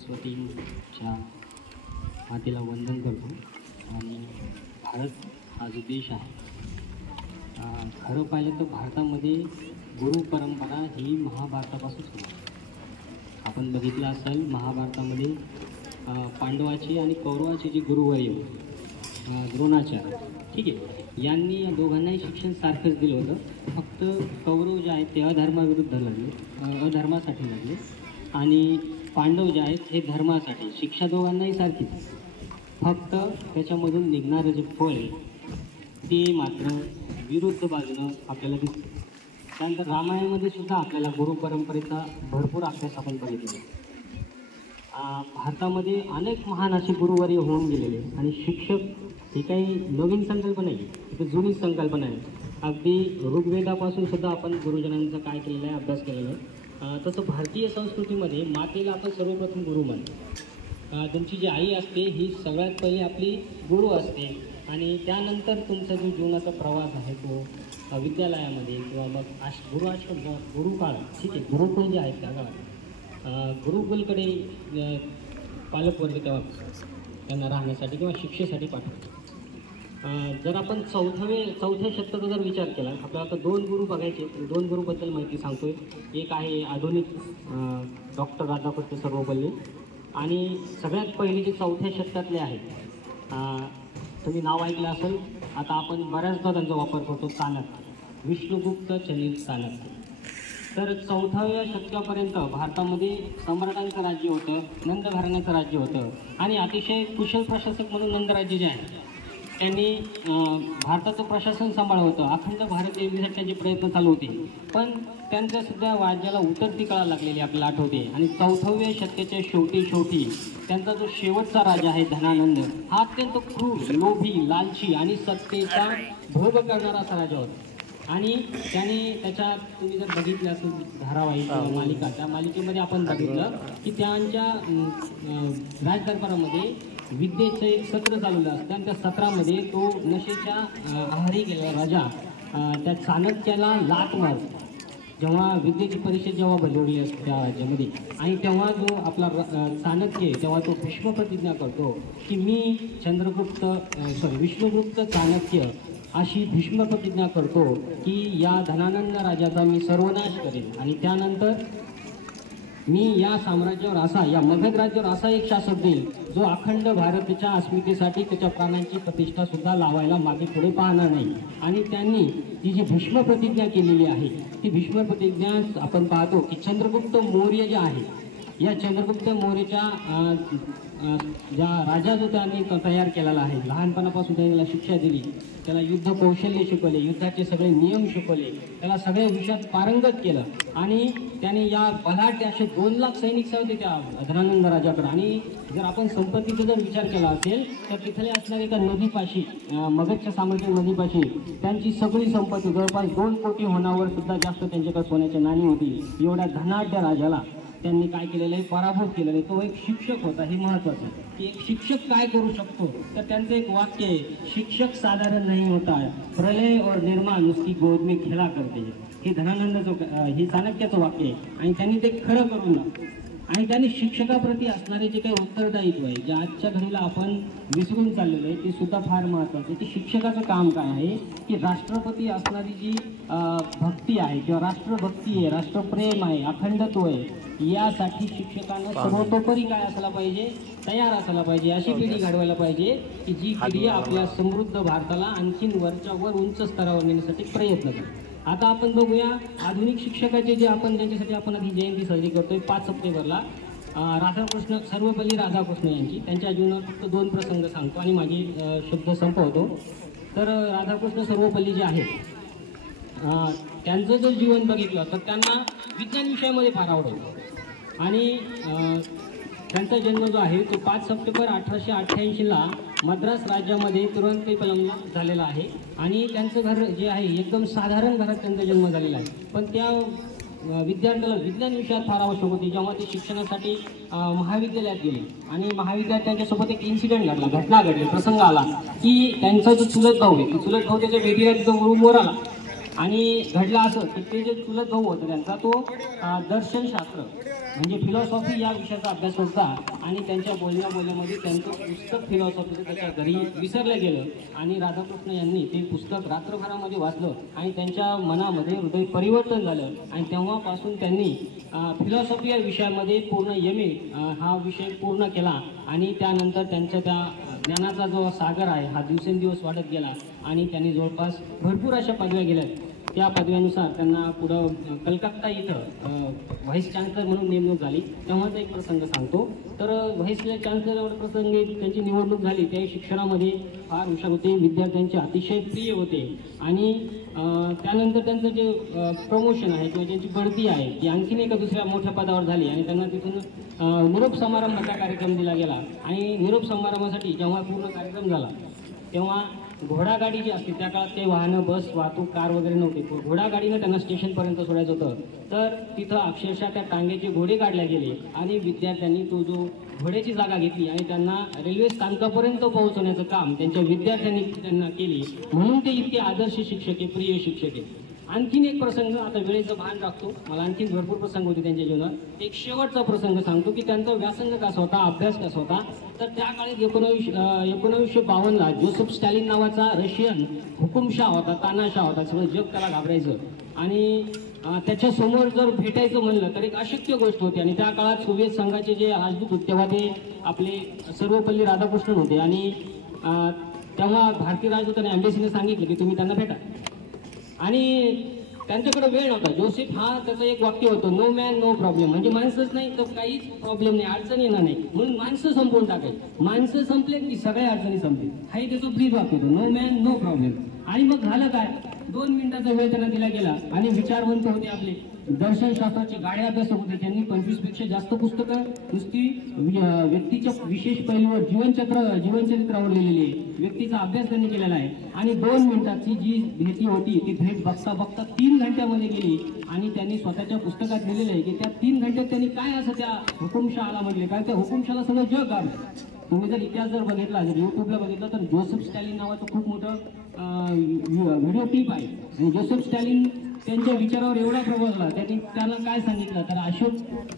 सरस्वतीच्या मातेला वंदन करतो आणि भारत हा जो देश आहे, खरं पाहिलं तर भारतामध्ये गुरु परंपरा ही महाभारतापासून सुरू आहे. आपण बघितलं असेल महाभारतामध्ये पांडवाची आणि कौरवाची जी गुरुवर्य द्रोणाचार्य, ठीक आहे, यांनी या दोघांनाही शिक्षण सारखंच दिलं होतं. फक्त कौरव जे आहेत ते अधर्माविरुद्ध लढले, अधर्मासाठी लढले, आणि पांडव जे आहेत हे धर्मासाठी. शिक्षा दोघांनाही सारखीच, फक्त त्याच्यामधून निघणारं जे फळ आहे ते मात्र विरुद्ध बाजूनं आपल्याला दिसतं. त्यानंतर रामायणामध्ये सुद्धा आपल्याला गुरु परंपरेचा भरपूर अभ्यास आपण बघितलेला. भारतामध्ये अनेक महान असे गुरुवर्य होऊन गेलेले आणि शिक्षक ही काही नवीन संकल्पना नाही, ही जुनी संकल्पना आहे. अगदी ऋग्वेदापासून सुद्धा आपण गुरुजनांचा काय केलेला आहे, अभ्यास केलेला आहे. तसं भारतीय संस्कृतीमध्ये मातेला आपण सर्वप्रथम गुरु मानतो. तुमची जी आई असते ही सगळ्यात पहिली आपली गुरु असते, आणि त्यानंतर तुमचा जो जीवनाचा प्रवास आहे तो विद्यालयामध्ये किंवा मग गुरुआश्रम किंवा गुरुकाळ, ठीक आहे, गुरुकुल जे आहेत त्या गावात, गुरुकुलकडे पालकवर्ग तेव्हा त्यांना राहण्यासाठी किंवा शिक्षेसाठी पाठवतो. जर आपण चौथ्या शतकाचा जर विचार केला, आपल्याला आता 2 गुरु बघायचे. 2 गुरुबद्दल माहिती सांगतोय. एक आहे आधुनिक डॉक्टर राधाकृष्ण सर्वपल्ली, आणि सगळ्यात पहिले जे 4थ्या शतकातले आहेत, तुम्ही नाव ऐकलं असेल, आता आपण बऱ्याचदा त्यांचा वापर करतो, चाणक्य, विष्णुगुप्त चलित चाणक्य. तर 4व्या शतकापर्यंत भारतामध्ये सम्राटांचं राज्य होतं, नंद घराण्याचं राज्य होतं, आणि अतिशय कुशल प्रशासक म्हणून नंदराज्य जे आहे त्यांनी भारताचं प्रशासन सांभाळलं होतं. अखंड भारत निर्मितीसाठी त्यांचे प्रयत्न चालू होते, पण त्यांच्या सुद्धा राज्याला उतरती कळा लागलेली आपल्याला आठवते. आणि 4व्या शतकाच्या शेवटी त्यांचा जो शेवटचा राजा आहे धनानंद, हा अत्यंत क्रूर, लोभी, लालची आणि सत्तेचा भोग करणारा असा राजा होता. आणि त्याने तुम्ही जर बघितलं असेल धारावाहिक मालिका, त्या मालिकेमध्ये आपण बघितलं की त्यांच्या राजदरबारामध्ये विद्येचं एक सत्र चालवलं असतं, आणि त्या सत्रामध्ये तो नशेच्या आहारी गेलेला राजा त्या चाणक्याला लाथ मारतो. जेव्हा विद्येची परिषद जेव्हा भरवली असते त्या राज्यामध्ये, आणि तेव्हा जो आपला चाणक्य तेव्हा तो भीष्म प्रतिज्ञा करतो की मी विष्णुगुप्त चाणक्य अशी भीष्म प्रतिज्ञा करतो की या धनानंद राजाचा मी सर्वनाश करेन, आणि त्यानंतर मी या साम्राज्यावर या मगध राज्यावर असा एक शासक देईल जो अखंड भारताच्या अस्मितेसाठी त्याच्या प्राणांची प्रतिष्ठा सुद्धा लावायला मागे पुढे पाहणार नाही. आणि त्यांनी ती जी भीष्म प्रतिज्ञा केलेली आहे, ती भीष्म प्रतिज्ञा आपण पाहतो की चंद्रगुप्त मौर्य जे आहे, या चंद्रगुप्त मौर्याच्या ज्या राजा जो त्यांनी तयार केलेला आहे, लहानपणापासून त्याला शिक्षा दिली, त्याला युद्ध कौशल्य शिकवले, युद्धाचे सगळे नियम शिकवले, त्याला सगळ्या विषयात पारंगत केलं, आणि त्याने या बलाढ्य असे 2 लाख सैनिक होते त्या धनानंद राजाकडे. आणि जर आपण संपत्तीचा जर विचार केला असेल तर तिथले असणाऱ्या एका नदीपाशी, मगधच्या साम्राज्य नदीपाशी त्यांची सगळी संपत्ती जवळपास 2 कोटी होण्यावर सुद्धा जास्त त्यांच्याकडे सोन्याची नाणी होती. एवढ्या धनाढ्य राजाला त्यांनी काय केलेलं आहे, पराभूत केलेलं आहे. तो एक शिक्षक होता, हे महत्त्वाचं आहे की एक शिक्षक काय करू शकतो. तर त्यांचं एक वाक्य आहे, शिक्षक साधारण नाही होता, प्रलय और निर्माण उसकी गोद में खेळा करते. हे धनानंदाचं, हे चाणक्याचं वाक्य आहे, आणि त्यांनी ते खरं करून दाखवलं. आणि त्यांनी शिक्षकाप्रती असणारे जे काही उत्तरदायित्व आहे, जे आजच्या घडीला आपण विसरून चाललेलो आहे, ते सुद्धा फार महत्त्वाचं आहे. की शिक्षकाचं काम काय आहे की राष्ट्रपती असणारी जी भक्ती आहे किंवा राष्ट्रभक्ती आहे, राष्ट्रप्रेम आहे, अखंडत्व आहे, यासाठी शिक्षकांना सर्वतोपरी काय असायला पाहिजे, तयार असायला पाहिजे. अशी पिढी घडवायला पाहिजे की जी पिढी आपल्या समृद्ध भारताला आणखीन वरच्यावर उंच स्तरावर नेण्यासाठी प्रयत्न करते. आता आपण बघूया आधुनिक शिक्षकाचे जे ज्यांच्यासाठी आपण आधी जयंती साजरी करतोय 5 सप्टेंबरला, राधाकृष्ण सर्वपल्ली राधाकृष्ण यांची. त्यांच्या जीवनावर फक्त 2 प्रसंग सांगतो आणि माझे शब्द संपवतो. तर राधाकृष्ण सर्वपल्ली जे आहेत, त्यांचं जर जीवन बघितलं तर त्यांना विज्ञान विषयामध्ये फार आवड होतं, आणि त्यांचा जन्म जो आहे तो 5 सप्टेंबर 1888ला मद्रास राज्यामध्ये तिरुवनंतपुरमला झालेला आहे. आणि त्यांचं घर जे आहे एकदम साधारण घरात त्यांचा जन्म झालेला आहे, पण त्या विद्यार्थ्याला विज्ञान विषयात फार आवश्यक होती. जेव्हा ते शिक्षणासाठी महाविद्यालयात गेले, आणि महाविद्यालयात त्यांच्यासोबत एक घटना घडली, प्रसंग आला की त्यांचा जो चुलत भाऊ आहे, चुलत भाऊ त्याच्या भेटीला तिथं उरून आला, आणि घडला असं की ते जे चुलत भाऊ होतं त्यांचा तो दर्शनशास्त्र म्हणजे फिलॉसॉफी या विषयाचा अभ्यास होता आणि त्यांच्या बोलण्यामध्ये त्यांचं पुस्तक फिलॉसॉफीचं त्याच्या घरी विसरलं गेलं आणि राधाकृष्ण यांनी ते पुस्तक रात्रभरामध्ये वाचलं आणि त्यांच्या मनामध्ये हृदय परिवर्तन झालं आणि तेव्हापासून त्यांनी फिलॉसॉफी या विषयामध्ये पूर्ण MA हा विषय पूर्ण केला आणि त्यानंतर त्यांच्या त्या ज्ञानाचा जो सागर आहे हा दिवसेंदिवस वाढत गेला आणि त्यांनी जवळपास भरपूर अशा पदव्या गेल्या. त्या पदव्यानुसार त्यांना पुढं कलकत्ता इथं व्हाईस चान्सलर म्हणून नेमणूक झाली. तेव्हाचा एक प्रसंग सांगतो. तर व्हाईस चान्सलर प्रसंगी त्यांची निवडणूक झाली. ते शिक्षणामध्ये फार हुशार होते, विद्यार्थ्यांचे अतिशय प्रिय होते आणि त्यानंतर त्यांचं जे प्रमोशन आहे किंवा ज्यांची बढती आहे ती आणखीन एका दुसऱ्या मोठ्या पदावर झाली आणि त्यांना तिथून निरोप समारंभाचा कार्यक्रम दिला गेला आणि निरोप समारंभासाठी जेव्हा पूर्ण कार्यक्रम झाला तेव्हा घोडागाडी जी असते त्या काळात काही वाहनं बस वाहतूक कार वगैरे नव्हते. घोडागाडीनं त्यांना स्टेशनपर्यंत सोडायचं होतं. तर तिथं अक्षरशः त्या टांग्याचे घोडे काढले गेले आणि विद्यार्थ्यांनी तो जो घोड्याची जागा घेतली आणि त्यांना रेल्वे स्थानकापर्यंत पोहोचवण्याचं काम त्यांच्या विद्यार्थ्यांनी त्यांना केले. म्हणून ते इतके आदर्श शिक्षक आहे, प्रिय शिक्षक आहे. आणखीन एक प्रसंग, आता वेळेचं भान राखतो, मला आणखीन भरपूर प्रसंग होते त्यांच्या जीवनात. एक शेवटचा प्रसंग सांगतो की त्यांचा व्यासंग कसा होता, अभ्यास कसा होता. तर त्या काळात 1952ला जोसेफ स्टॅलिन नावाचा रशियन हुकुमशाह होता, तानाशाह होता. सगळं जग त्याला घाबरायचं आणि त्याच्यासमोर जर भेटायचं म्हणलं तर एक अशक्य गोष्ट होती. आणि त्या काळात सोव्हिएत संघाचे जे राजदूत होते तेव्हा ते आपले सर्वपल्ली राधाकृष्णन होते आणि तेव्हा भारतीय राजदूताने एम्बेसीने सांगितलं की तुम्ही त्यांना भेटा आणि त्यांच्याकडे वेळ नव्हता. जोसेफ हा त्याचं एक वाक्य होतं, नो मॅन नो प्रॉब्लेम, म्हणजे माणसंच नाही तर काहीच प्रॉब्लेम नाही, अडचण येणार नाही, म्हणून माणसं संपवून टाकायची. माणसं संपले की सगळ्या अडचणी संपली, हाही त्याचं ब्रीफ वाक्य होतं, नो मॅन नो प्रॉब्लेम. आणि मग झालं काय, 2 मिनिटाचा वेळ त्यांना दिला गेला आणि विचारवंत होते आपले दर्शनशास्त्राचे गाडे अभ्यासक होते. त्यांनी 25 पेक्षा जास्त पुस्तकं नुसती व्यक्तीच्या विशेष पैलूवर जीवनचरित्रावर लिहिलेली आहे. व्यक्तीचा अभ्यास त्यांनी केलेला आहे आणि 2 मिनिटाची जी भेटी होती ती भेट बघता बघता 3 घंट्यामध्ये गेली आणि त्यांनी स्वतःच्या पुस्तकात लिहिलेलं आहे की त्या 3 घंट्यात त्यांनी काय असं त्या हुकुमशहाला म्हटले, कारण त्या हुकुमशाला सगळं जग गावलं. तुम्ही जर इतिहास जर बघितला, जर युट्यूबला बघितलं तर जोसेफ स्टॅलिन नावाचं खूप मोठं व्हिडिओ टिप आहे आणि जोसेफ स्टॅलिन त्यांच्या विचारावर एवढा प्रभाव झाला. त्यांना काय सांगितलं तर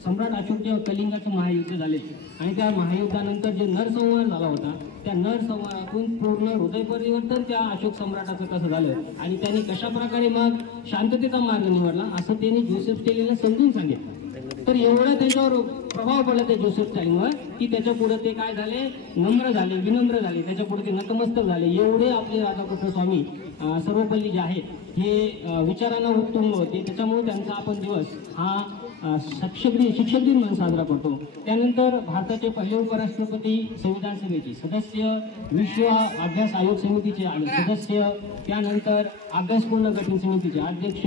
सम्राट अशोक जेव्हा कलिंगाचं महायुद्ध झाले आणि त्या महायुद्धानंतर जे नरसंहार झाला होता त्या नरसंहारातून पूर्ण हृदय परिवर्तन त्या अशोक सम्राटाचं कसं झालं आणि त्यांनी कशा प्रकारे मग शांततेचा मार्ग निवडला असं त्यांनी जोसेफ स्टॅलिनला समजून सांगितलं. तर एवढा त्याच्यावर प्रभाव पडला त्या जोसेफ स्टॅलिनवर की त्याच्या पुढे ते काय झाले, नम्र झाले, विनम्र झाले, त्याच्या पुढे ते नतमस्तक झाले. एवढे आपले राधाकृष्ण स्वामी सर्वपल्ली जे आहेत हे विचारांना उत्तुंग होते. त्याच्यामुळे त्यांचा आपण दिवस हा शिक्षक दिन म्हणून साजरा करतो. त्यानंतर भारताचे पहिले उपराष्ट्रपती, संविधान सभेचे सदस्य, विश्व अभ्यास आयोग समितीचे सदस्य, त्यानंतर अभ्यासपूर्ण गठन समितीचे अध्यक्ष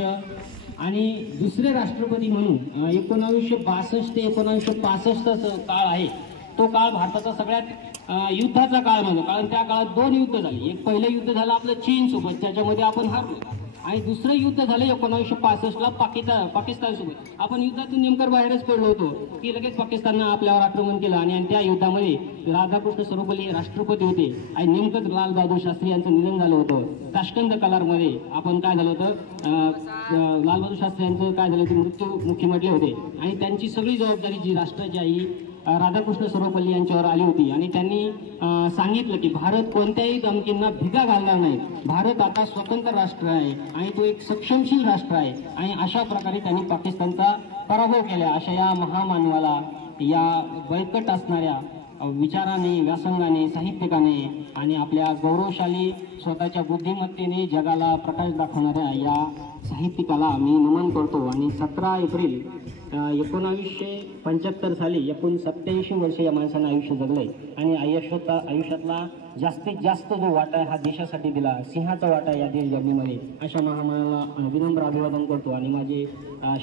आणि दुसरे राष्ट्रपती म्हणून 1962 ते 1965 काळ आहे. तो काळ भारताचा सगळ्यात युद्धाचा काळ म्हणतो, कारण त्या काळात 2 युद्ध झाली. एक पहिलं युद्ध झालं आपलं चीन सोबत, त्याच्यामध्ये आपण हारलो आणि दुसरं युद्ध झालं 1965ला पाकिस्तान सोबत. आपण युद्धातून नेमकं बाहेरच पडलो होतो की लगेच पाकिस्ताननं आपल्यावर आक्रमण केलं आणि त्या युद्धामध्ये राधाकृष्ण सर्वपल्ली राष्ट्रपती होते आणि नेमकंच लाल बहादूर शास्त्री यांचं निधन झालं होतं. ताश्कंद कलारमध्ये आपण काय झालं होतं, लाल बहादूर शास्त्री यांचं काय झालं ते मृत्युमुखी म्हटले होते आणि त्यांची सगळी जबाबदारी जी राष्ट्राची आई राधाकृष्ण सर्वपल्ली यांच्यावर आली होती आणि त्यांनी सांगितलं की भारत कोणत्याही धमकींना भिगा घालणार नाही. भारत आता स्वतंत्र राष्ट्र आहे आणि तो एक सक्षमशील राष्ट्र आहे आणि अशा प्रकारे त्यांनी पाकिस्तानचा पराभव केला. अशा या महामानवाला, या बळकट असणाऱ्या विचाराने, व्यासंगाने, साहित्यिकाने आणि आपल्या गौरवशाली स्वतःच्या बुद्धिमत्तेने जगाला प्रकाश दाखवणाऱ्या या साहित्यिकाला मी नमन करतो. आणि 17 एप्रिल 1975 साली 87 वर्ष या माणसानं आयुष्य जगलंय आणि आयुष्यातला जास्तीत जास्त जो वाटा आहे हा देशासाठी दिला, सिंहाचा वाटा या देश जगण्यामध्ये. अशा महामानवाला विनम्र अभिवादन करतो आणि माझे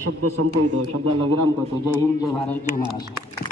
शब्द संपवितो, शब्दाला विराम करतो. जय हिंद, जय भारत, जय महाराष्ट्र.